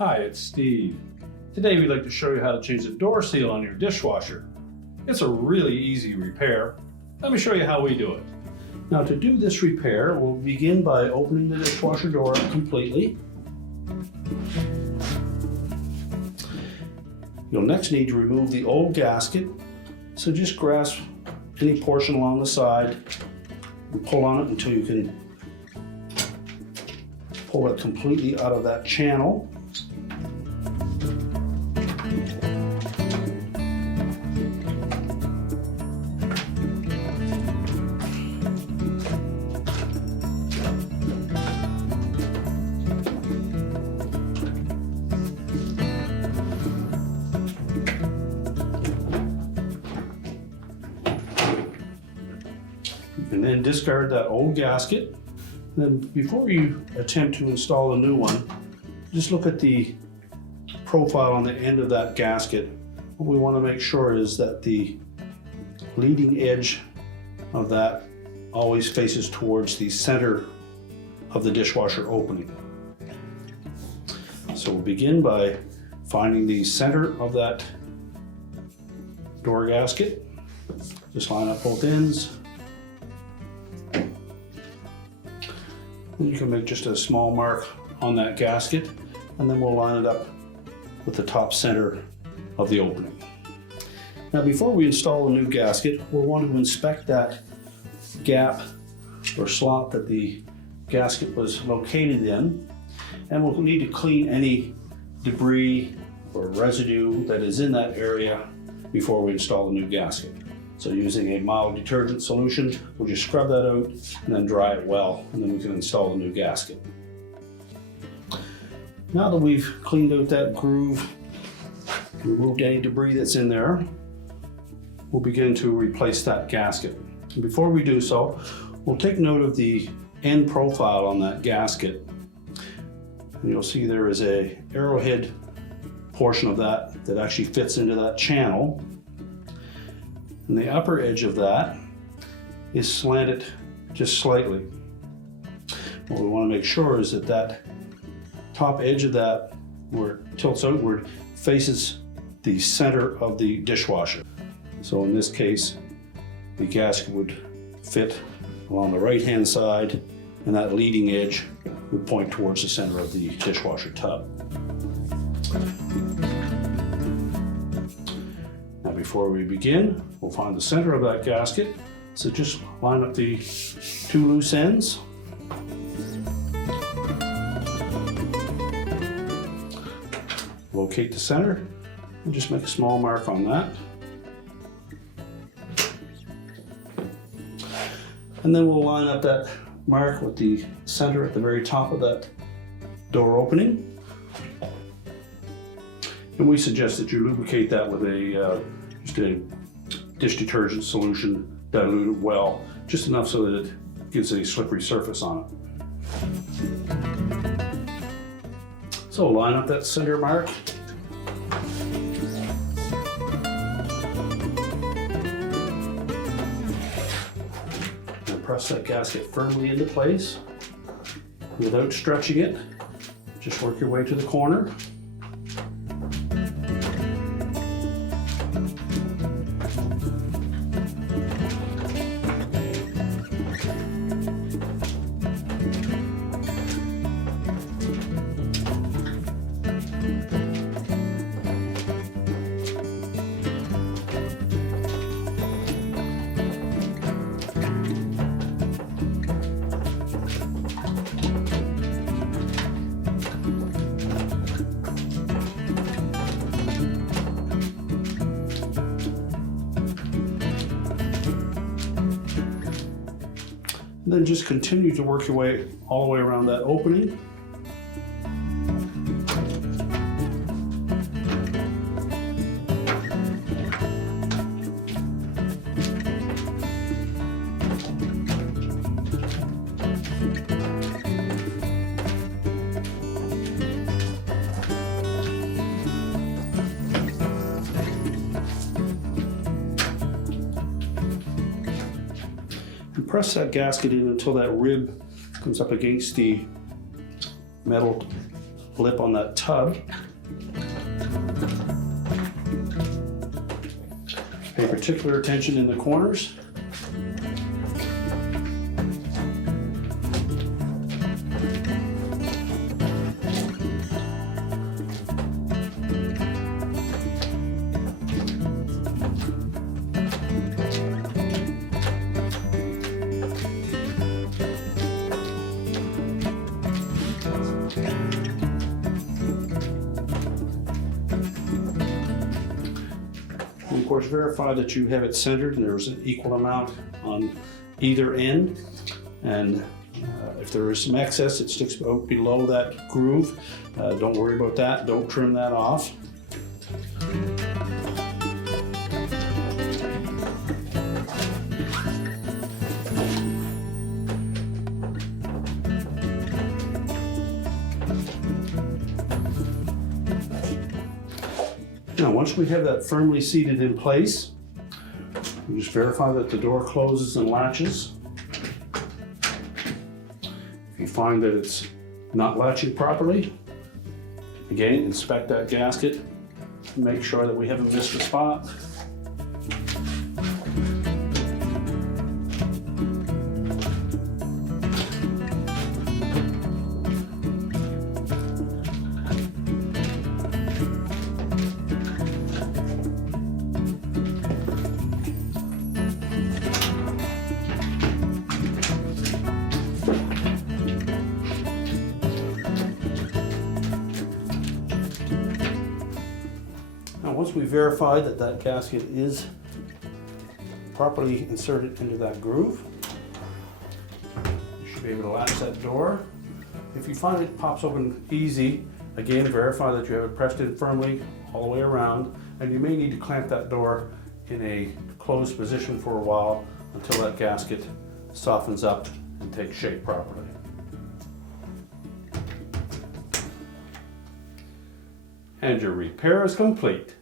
Hi, it's Steve. Today we'd like to show you how to change the door seal on your dishwasher. It's a really easy repair. Let me show you how we do it. Now to do this repair, we'll begin by opening the dishwasher door up completely. You'll next need to remove the old gasket. So just grasp any portion along the side and pull on it until you can pull it completely out of that channel. And then discard that old gasket. Then before you attempt to install a new one, just look at the profile on the end of that gasket. What we want to make sure is that the leading edge of that always faces towards the center of the dishwasher opening. So we'll begin by finding the center of that door gasket. Just line up both ends. You can make just a small mark on that gasket, and then we'll line it up with the top center of the opening. Now before we install a new gasket, we'll want to inspect that gap or slot that the gasket was located in, and we'll need to clean any debris or residue that is in that area before we install a new gasket. So using a mild detergent solution, we'll just scrub that out and then dry it well, and then we can install a new gasket. Now that we've cleaned out that groove, removed any debris that's in there, we'll begin to replace that gasket. And before we do so, we'll take note of the end profile on that gasket. And you'll see there is a arrowhead portion of that actually fits into that channel. And the upper edge of that is slanted just slightly. What we want to make sure is that that top edge of that, where it tilts outward, faces the center of the dishwasher. So in this case, the gasket would fit along the right-hand side, and that leading edge would point towards the center of the dishwasher tub. Now before we begin, we'll find the center of that gasket. So just line up the two loose ends. Locate the center and just make a small mark on that. And then we'll line up that mark with the center at the very top of that door opening. And we suggest that you lubricate that with just a dish detergent solution, dilute it well, just enough so that it gives a slippery surface on it. So line up that center mark. And press that gasket firmly into place without stretching it. Just work your way to the corner. And then just continue to work your way all the way around that opening. and press that gasket in until that rib comes up against the metal lip on that tub. Pay particular attention in the corners. And of course, verify that you have it centered and there's an equal amount on either end. And if there is some excess, it sticks below that groove. Don't worry about that. Don't trim that off. Now, once we have that firmly seated in place, we just verify that the door closes and latches. If you find that it's not latching properly, again, inspect that gasket and make sure that we haven't missed a spot. Now, once we verify that that gasket is properly inserted into that groove, you should be able to latch that door. If you find it pops open easy, again, verify that you have it pressed in firmly all the way around, and you may need to clamp that door in a closed position for a while until that gasket softens up and takes shape properly. And your repair is complete.